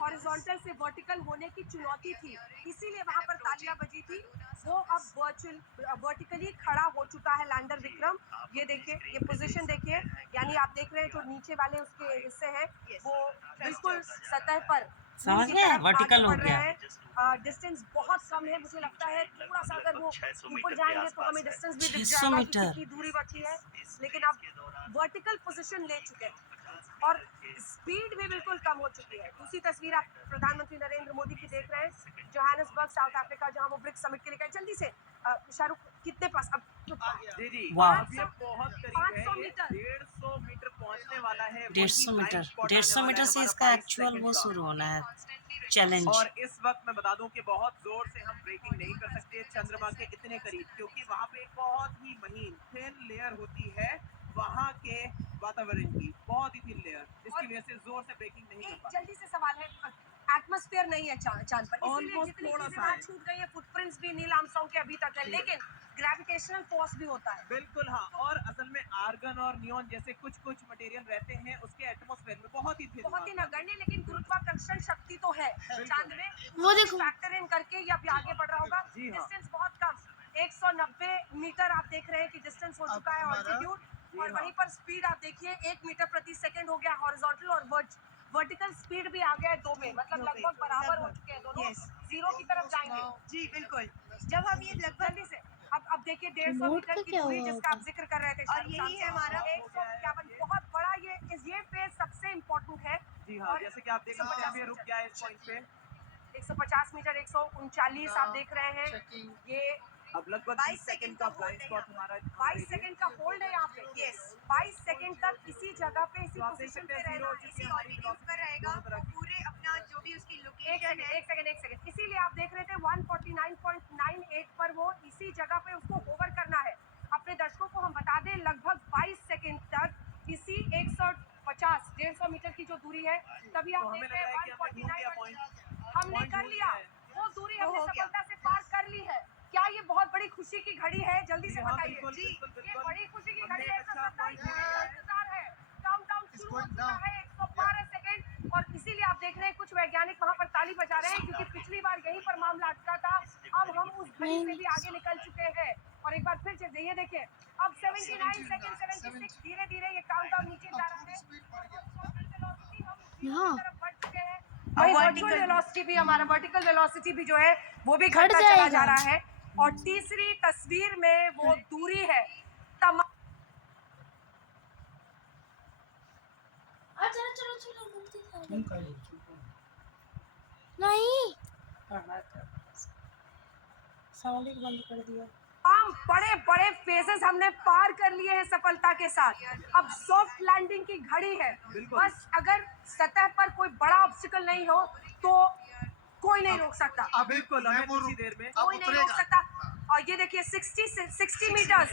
Horizontal से vertical होने की चुनौती थी, इसीलिए वहां पर तालियां बजी थी, वो अब वर्टिकली खड़ा हो चुका है लैंडर विक्रम। ये देखिए, ये पोजीशन देखिए, यानी आप देख रहे हैं जो नीचे वाले उसके हिस्से हैं वो बिल्कुल सतह पर समझ गए, वर्टिकल हो गया। डिस्टेंस बहुत कम है, मुझे लगता है थोड़ा सा अगर वो ऊपर जाएंगे तो हमें डिस्टेंस भी दिख 600 जाएगा कि मीटर। कितनी दूरी बची है, लेकिन अब वर्टिकल पोजीशन ले चुके हैं और स्पीड भी बिल्कुल कम हो चुकी है। दूसरी तस्वीर आप प्रधानमंत्री नरेंद्र मोदी की देख रहे हैं, जोहान्सबर्ग साउथ अफ्रीका, जहां वो ब्रिक्स समिट के लिए गए। जल्दी से शाहरुख कितने पास अब जी जी वाह। अब ये बहुत करीब है, 500 ये मीटर 150 मीटर पहुंचने वाला है। 150 मीटर, 150 मीटर से इसका एक्चुअल वो शुरू होना है, चैलेंज। और इस वक्त मैं बता दूं कि बहुत जोर से हम ब्रेकिंग नहीं कर सकते चंद्रमा के इतने करीब, क्योंकि वहां पे एक बहुत ही महीन थिन लेयर होती है वहां के वातावरण की, बहुत ही थिन लेयर, जिसकी वजह से जोर से ब्रेकिंग नहीं कर पाते। जल्दी से सवाल है, एटमॉस्फेयर नहीं है चांद पर, इसीलिए Almost जितनी थोड़ा चीजें सा वहां है। छूट गई है, फुटप्रिंट्स भी नील आर्मस्ट्रांग के अभी तक है, लेकिन ग्रेविटेशनल फोर्स भी होता है। बिल्कुल हाँ, और असल में आर्गन और नियॉन जैसे कुछ कुछ मटेरियल रहते हैं उसके एटमॉस्फेयर में बहुत ही थिन, बहुत ही नगण्य, लेकिन गुरुत्वाकर्षण शक्ति तो है चांद में, वो देखो। फैक्टर इन करके ये अभी आगे बढ़ रहा होगा। जी हाँ। डिस्टेंस बहुत कम, 190 मीटर आप देख रहे हैं कि डिस्टेंस हो चुका है ऑल्टीट्यूड, और हाँ। वहीं पर स्पीड आप देखिए 1 मीटर प्रति सेकंड हो गया हॉरिजॉन्टल, और वर्टिकल स्पीड भी आ गया है 2 में, मतलब लगभग बराबर हो चुके हैं दोनों, जीरो की तरफ जाएंगे। जी बिल्कुल, जब हम ये लगभग जल्दी से अब देखिए 150 मीटर की दूरी जिसका आप जिक्र कर रहे थे, और यही है हमारा 151, बहुत बड़ा ये फेज सबसे इम्पोर्टेंट है। जी हाँ, जैसे कि आप देख सकते हैं अभी रुक गया है इस पॉइंट पे। 150 मीटर, 139 आप देख रहे हैं, ये अब लगभग 20 सेकंड का ब्लाइंड स्पॉट हमारा 22 सेकंड का होल्ड है यहाँ पे। यस, 22 सेकंड तक इसी जगह पे, इसी तो आप देख पोजीशन सकते पे हैं रहना जीरो हो है। चुकी है हमारी ऑल्टीट्यूड पर रहेगा दोनों तरफ। पूरे अपना जो भी उसकी एक लोकेशन है। सेकंड, इसीलिए आप देख रहे थे 149.98 पर वो इसी जगह पे उसको होवर करना है। अपने दर्शकों को हम बता दें, लगभग 22 सेकंड तक इसी 150 मीटर की जो दूरी है, तभी आप तो देख हमें रहे लग रहा है हैं कि हमने ढूंढ लिया 149, पॉइंट। हमने कर लिया वो दूरी, हमने सफलता से पार कर ली है। क्या ये बहुत बड़ी खुशी की घड़ी है? जल्दी से हाँ, बताइए। बिल्कुल, जी, बिल्कुल, ये बिल्कुल। बड़ी खुशी की हमने घड़ी एक है, अच्छा पॉइंट ले लिया है। इंतजार है, काउंटडाउन शुरू हो चुका है, 112 सेकंड, और इसीलिए आप देख रहे हैं कुछ वैज्ञानिक वहां पर ताली बजा रहे हैं, क्योंकि पिछली बार यहीं पर मामला अटका था। अब हम उस घड़ी से भी आगे निकल चुके हैं, और एक बार फिर से ये देखिए, अब 79 सेकंड, 76, धीरे धीरे ये काउंटडाउन नीचे जा रहा है, यहाँ तरफ बढ़ चुके हैं। वही वर्टिकल वेलोसिटी भी, हमारा वर्टिकल वेलोसिटी भी जो है वो भी घटता चला जाएगा। जा रहा है, और तीसरी तस्वीर में वो दूरी है तमाम। नहीं, सवाल ही बंद कर दिया। बड़े बड़े फेजेस हमने पार कर लिए हैं सफलता के साथ। अब सॉफ्ट लैंडिंग की घड़ी है, बस अगर सतह पर कोई बड़ा ऑब्स्टिकल नहीं हो तो कोई नहीं रोक सकता, बिल्कुल, हमें कुछ ही देर में कोई नहीं रोक सकता। और ये देखिए 60 मीटर्स,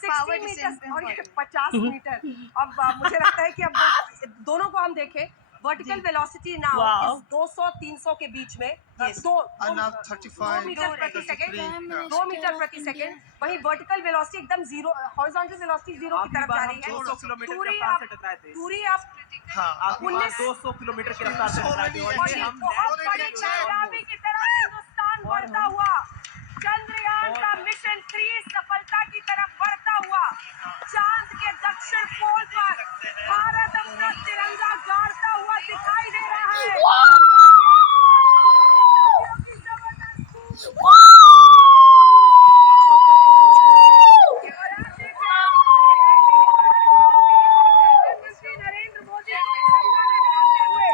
60 मीटर्स और ये 50 मीटर। अब मुझे लगता है कि अब दोनों को हम देखें, vertical velocity now Wow. Is 200-300 के बीच में, दो मीटर प्रति सेकंड, 2 मीटर प्रति सेकंड। वहीं वर्टिकल वेलोसिटी एकदम जीरो, हॉरिजॉन्टल वेलोसिटी जीरो की आखिरी तरफ बार जा हम रही है। 200 किलोमीटर की दूरी रफ्तार अब से टकराए थे। दूरी अब आखिरी बार 200 किलोमीटर की रफ्तार से टकराए थे, और और ये ये हम बहुत बड़ी कामयाबी की तरफ हिंदुस्तान बढ़ता हुआ, चंद्रयान का मिशन 3 सफलता की तरफ बढ़ता हुआ, चांद के दक्षिण पोल पर भारत अपना तिरंगा गाड़ता हुआ दिखाई दे रहा है। प्रधानमंत्री नरेंद्र मोदी को तिरंगा लहराते हुए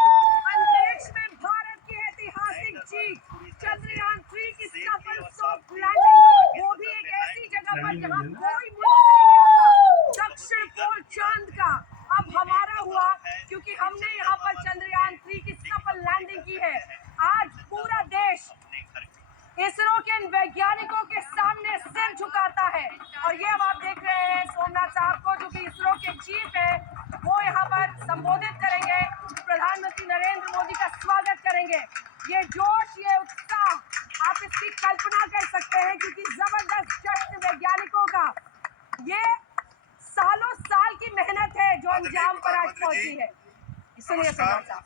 अंतरिक्ष में भारत की ऐतिहासिक जीत, चंद्रयान 3 की सफल सॉफ्ट लैंडिंग, वो भी एक ऐसी जगह पर जहां कोई मुल्क नहीं गया था, दक्षिण पोल चांद का अब हमारा हुआ, क्योंकि हमने यहाँ पर चंद्रयान 3 की सफल लैंडिंग की है। आज पूरा देश इसरो के इन वैज्ञानिकों के सामने सिर झुकाता है, और ये अब आप देख रहे हैं सोमनाथ साहब को, जो कि इसरो के चीफ है, वो यहाँ पर संबोधित करेंगे, प्रधानमंत्री नरेंद्र मोदी का स्वागत करेंगे। ये जोश, ये उत्साह, आप इसकी कल्पना कर सकते हैं, क्योंकि जबरदस्त जश्न वैज्ञानिकों का, ये सालों साल की मेहनत है जो अंजाम पर आज पहुंची है। सुनिए सोमनाथ साहब।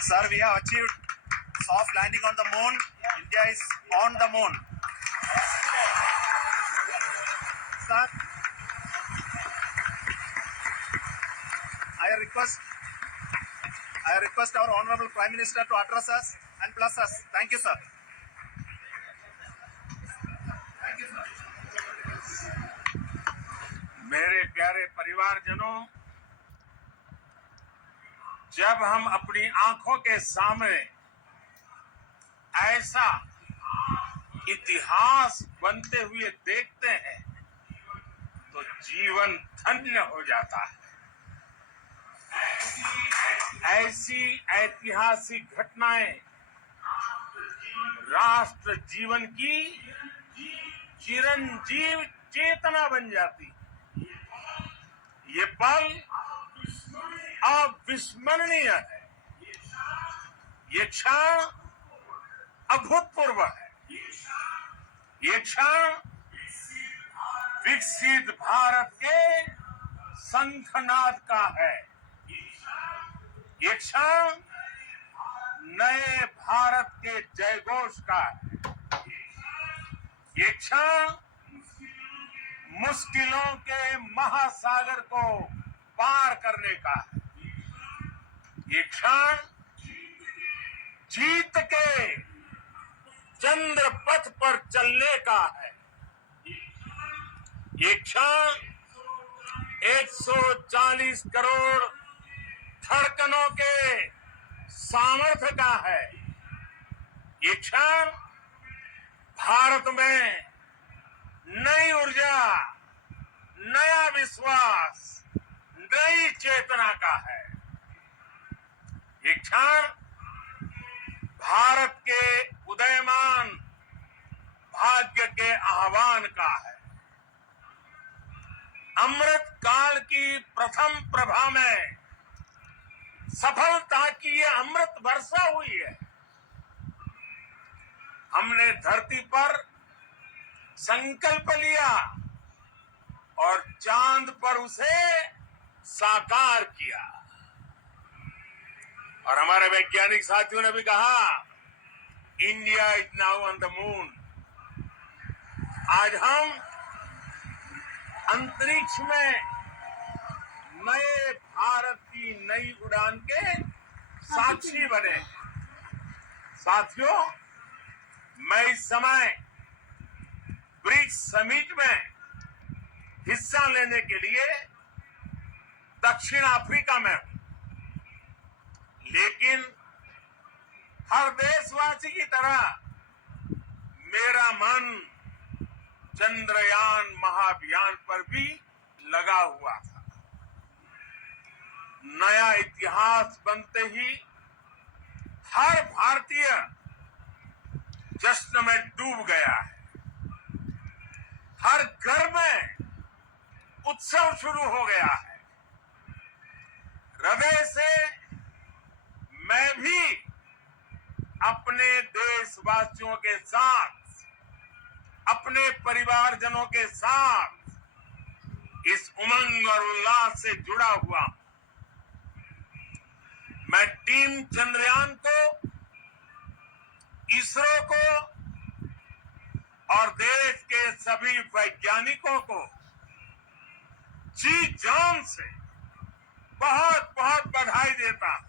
Sir, we have achieved soft landing on the moon. India is on the moon. Sir, I request our Honorable Prime Minister to address us and bless us. Thank you, sir. मेरे प्यारे परिवारजनों, जब हम अपनी आंखों के सामने ऐसा इतिहास बनते हुए देखते हैं तो जीवन धन्य हो जाता है। ऐसी ऐतिहासिक घटनाएं राष्ट्र जीवन की चिरंजीव चेतना बन जाती। ये पल अविस्मरणीय है। ये क्षण अभूतपूर्व है। ये क्षण विकसित भारत के शंखनाद का है। ये क्षण नए भारत के जयघोष का है। ये क्षण मुश्किलों के महासागर को पार करने का है। ये क्षण जीत के चंद्र पथ पर चलने का है। ये क्षण 140 करोड़ धड़कनों के सामर्थ्य का है। ये क्षण भारत में नई ऊर्जा, नया विश्वास, नई चेतना का है। ये क्षण भारत के उदयमान भाग्य के आह्वान का है। अमृत काल की प्रथम प्रभा में सफलता की ये अमृत वर्षा हुई है। हमने धरती पर संकल्प लिया और चांद पर उसे साकार किया। और हमारे वैज्ञानिक साथियों ने भी कहा, India is now on the moon. आज हम अंतरिक्ष में नए भारत की नई उड़ान के साक्षी बने। साथियों, मैं इस समय ब्रिक्स समिट में हिस्सा लेने के लिए दक्षिण अफ्रीका में हूं, लेकिन हर देशवासी की तरह मेरा मन चंद्रयान महाअभियान पर भी लगा हुआ था। नया इतिहास बनते ही हर भारतीय जश्न में डूब गया है। हर घर में उत्सव शुरू हो गया है। हृदय से मैं भी अपने देशवासियों के साथ, अपने परिवारजनों के साथ इस उमंग और उल्लास से जुड़ा हुआ हूं। मैं टीम चंद्रयान को, इसरो को और देश के सभी वैज्ञानिकों को जी जान से बहुत बहुत बधाई देता हूं,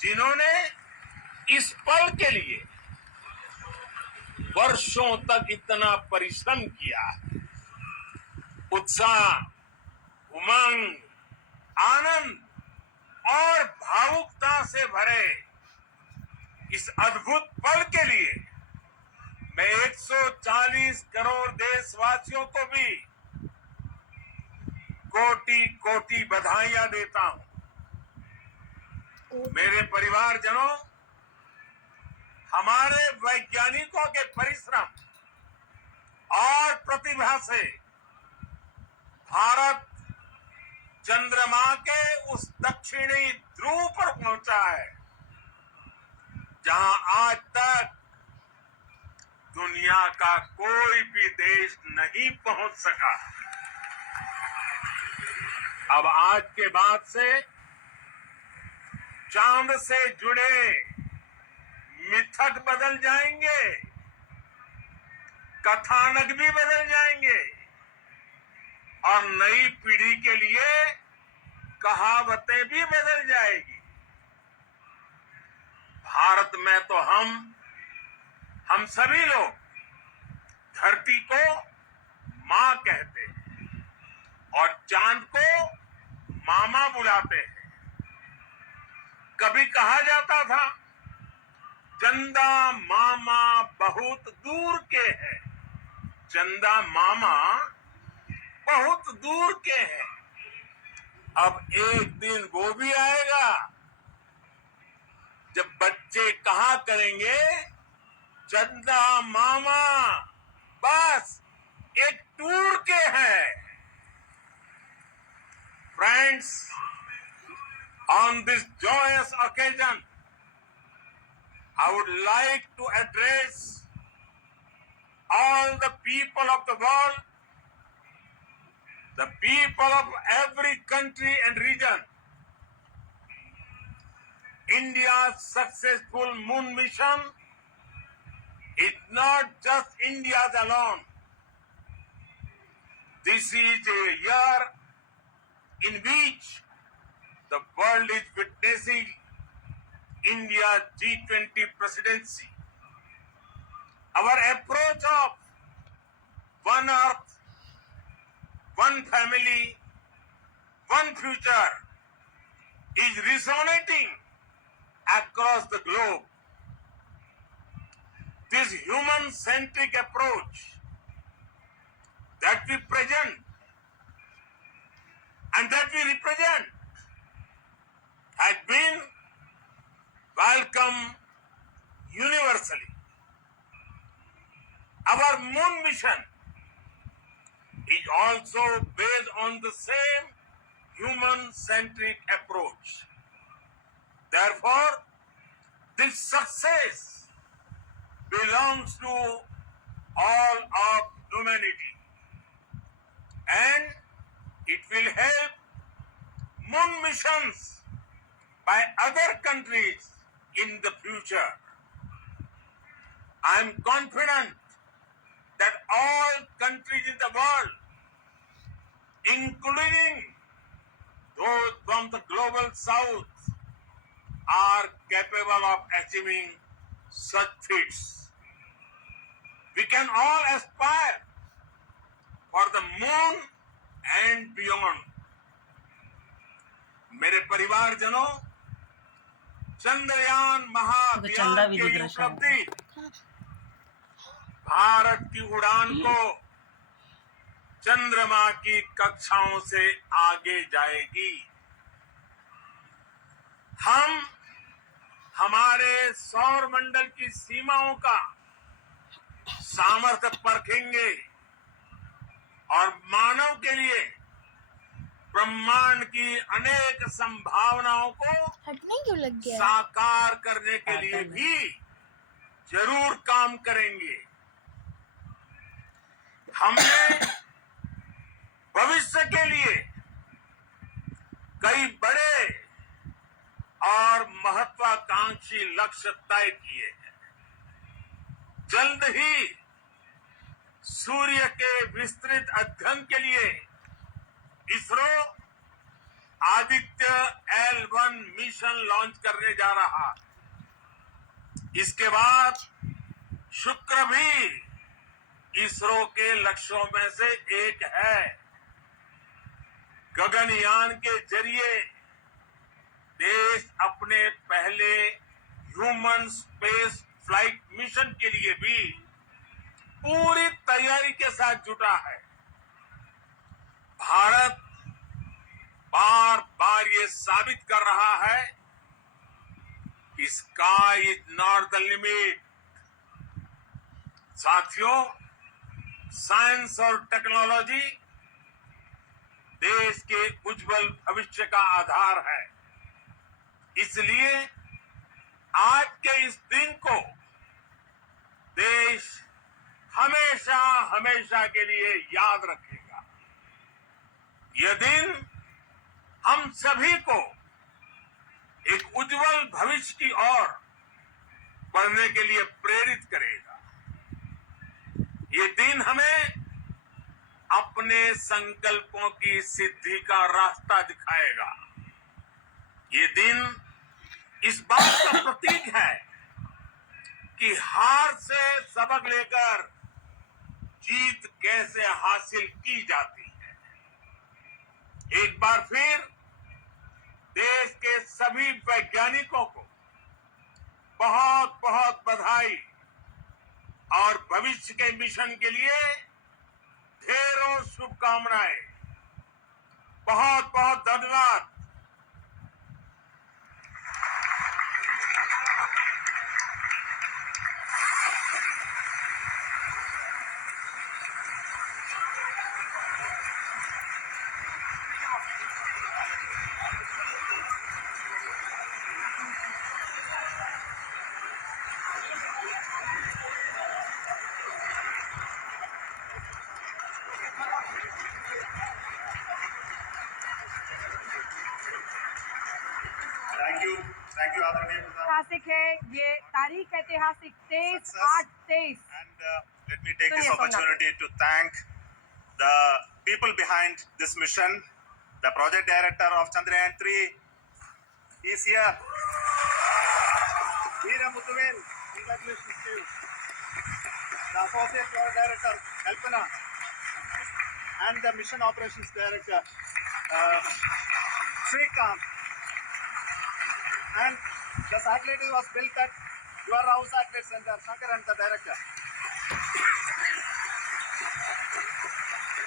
जिन्होंने इस पल के लिए वर्षों तक इतना परिश्रम किया है। उत्साह, उमंग, आनंद और भावुकता से भरे इस अद्भुत पल के लिए मैं 140 करोड़ देशवासियों को भी कोटि कोटि बधाइयां देता हूं। मेरे परिवारजनों, हमारे वैज्ञानिकों के परिश्रम और प्रतिभा से भारत चंद्रमा के उस दक्षिणी ध्रुव पर पहुंचा है जहां आज तक दुनिया का कोई भी देश नहीं पहुंच सका। अब आज के बाद से चांद से जुड़े मिथक बदल जाएंगे, कथानक भी बदल जाएंगे और नई पीढ़ी के लिए कहावतें भी बदल जाएगी। भारत में तो हम सभी लोग धरती को मां कहते हैं और चांद को मामा बुलाते हैं। कभी कहा जाता था चंदा मामा बहुत दूर के हैं, चंदा मामा बहुत दूर के हैं। अब एक दिन वो भी आएगा जब बच्चे कहा करेंगे चंदा मामा बस एक टूर के हैं। Friends, on this joyous occasion, I would like to address all the people of the world, the people of every country and region. India's successful moon mission is not just India's alone. This is a year in which the world is witnessing India's G20 presidency. Our approach of one earth, one family, one future is resonating across the globe. This human-centric approach that we present and that we represent has been welcomed universally. Our moon mission is also based on the same human-centric approach. Therefore, this success belongs to all of humanity, and it will help moon missions by other countries in the future. I am confident that all countries in the world, including those from the global south, are capable of achieving such feats. We can all aspire for the moon and beyond. मेरे परिवारजनों, चंद्रयान चंदा महाअभियान भी की दिख रहा है शायद। उपलब्धि भारत की उड़ान को चंद्रमा की कक्षाओं से आगे जाएगी। हम हमारे सौर मंडल की सीमाओं का सामर्थ्य परखेंगे और मानव के लिए ब्रह्मांड की अनेक संभावनाओं को हटने क्यों लग गया? साकार करने के लिए भी जरूर काम करेंगे। हमने भविष्य के लिए कई बड़े और महत्वाकांक्षी लक्ष्य तय किए हैं। जल्द ही सूर्य के विस्तृत अध्ययन के लिए ISRO Aditya L1 mission launch करने जा रहा। इसके बाद शुक्र भी इसरो के लक्ष्यों में से एक है। गगनयान के जरिए देश अपने पहले ह्यूमन स्पेस फ्लाइट मिशन के लिए भी पूरी तैयारी के साथ जुटा है। भारत बार बार ये साबित कर रहा है कि sky is not the limit. साथियों, साइंस और टेक्नोलॉजी देश के उज्जवल भविष्य का आधार है। इसलिए आज के इस दिन को देश हमेशा हमेशा के लिए याद रखेगा। यह दिन हम सभी को एक उज्जवल भविष्य की ओर बढ़ने के लिए प्रेरित करेगा। ये दिन हमें अपने संकल्पों की सिद्धि का रास्ता दिखाएगा। ये दिन इस बात का प्रतीक है कि हार से सबक लेकर जीत कैसे हासिल की जाती है। एक बार फिर देश के सभी वैज्ञानिकों को बहुत बहुत बधाई और भविष्य के मिशन के लिए ढेरों शुभकामनाएं। बहुत बहुत धन्यवाद। Thank you, Adranee Prasad. ऐतिहासिक है ये तारीख, ऐतिहासिक 23/8/23। And let me take this Sonia Sonal. opportunity to thank the people behind this mission. The project director of Chandrayaan 3 is here. Veera Muthuvel, congratulations to you. The associate project director, Kalpana, and the mission operations director, Srikanth. And the satellite was built at your house satellite center, Shankar, and the director.